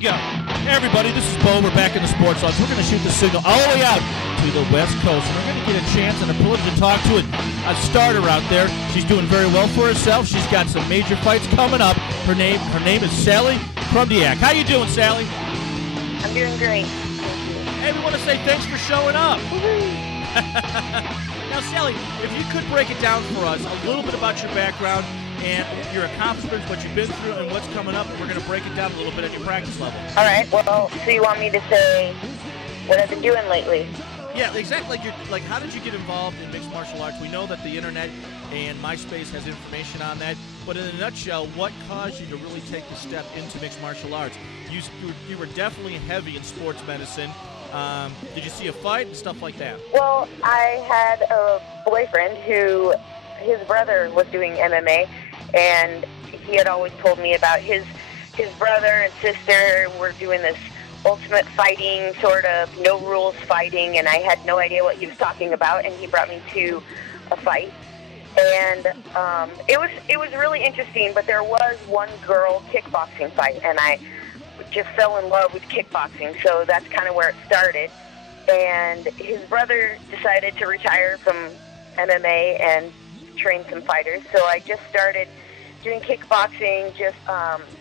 we go. Hey everybody, this is Bo. We're back in the sports lounge. We're going to shoot the signal all the way out to the West Coast. And we're going to get a chance and a privilege to talk to a starter out there. She's doing very well for herself. She's got some major fights coming up. Her name is Sally Krumdiack. How you doing, Sally? I'm doing great. Hey, we want to say thanks for showing up. Now, Sally, if you could break it down for us, a little bit about your background and your accomplishments, what you've been through, and what's coming up. We're going to break it down a little bit at your practice level. All right. Well, so you want me to say what I've been doing lately? Yeah, exactly. How did you get involved in mixed martial arts? We know that the internet and MySpace has information on that, but in a nutshell, what caused you to really take the step into mixed martial arts? You were definitely heavy in sports medicine. Did you see a fight and stuff like that? Well, I had a boyfriend who, his brother was doing MMA, and he had always told me about his brother and sister were doing this ultimate fighting, sort of no rules fighting, and I had no idea what he was talking about, and he brought me to a fight. And it was really interesting, but there was one girl kickboxing fight, and I just fell in love with kickboxing, so that's kind of where it started. And his brother decided to retire from MMA and train some fighters, so I just started doing kickboxing, just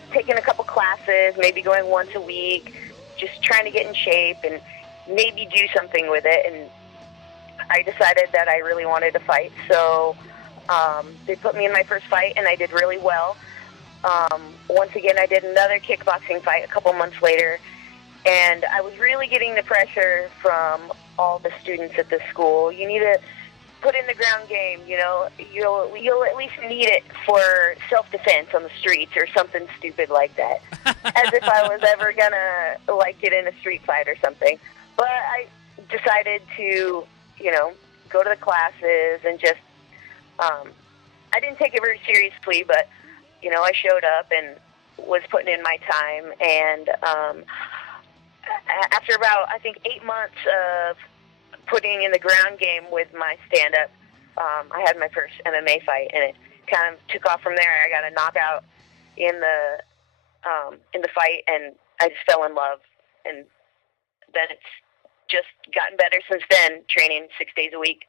taking a couple classes, maybe going once a week, just trying to get in shape and maybe do something with it. And I decided that I really wanted to fight, so they put me in my first fight, and I did really well. Once again, I did another kickboxing fight a couple months later, and I was really getting the pressure from all the students at the school. You need to put in the ground game, you know. You'll at least need it for self-defense on the streets or something stupid like that. As if I was ever gonna get in a street fight or something. But I decided to, go to the classes and just I didn't take it very seriously, but I showed up and was putting in my time, and after about, I think, 8 months of putting in the ground game with my stand-up, I had my first MMA fight, and it kind of took off from there. I got a knockout in the fight, and I just fell in love, and then it's just gotten better since then, training 6 days a week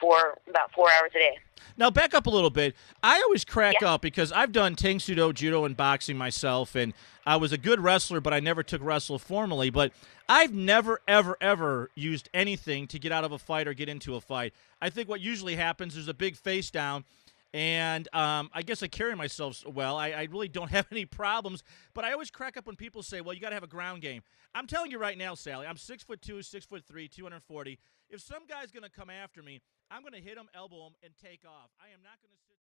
for about 4 hours a day. Now, back up a little bit. I always crack up because I've done Tang Sudo, Judo, and boxing myself, and I was a good wrestler, but I never took wrestle formally. But I've never, ever, ever used anything to get out of a fight or get into a fight. I think what usually happens is a big face down, and I guess I carry myself well. I really don't have any problems, but I always crack up when people say, well, you got to have a ground game. I'm telling you right now, Sally, I'm 6'2", 6'3", 240. If some guy's going to come after me, I'm going to hit him, elbow him, and take off. I am not going to sit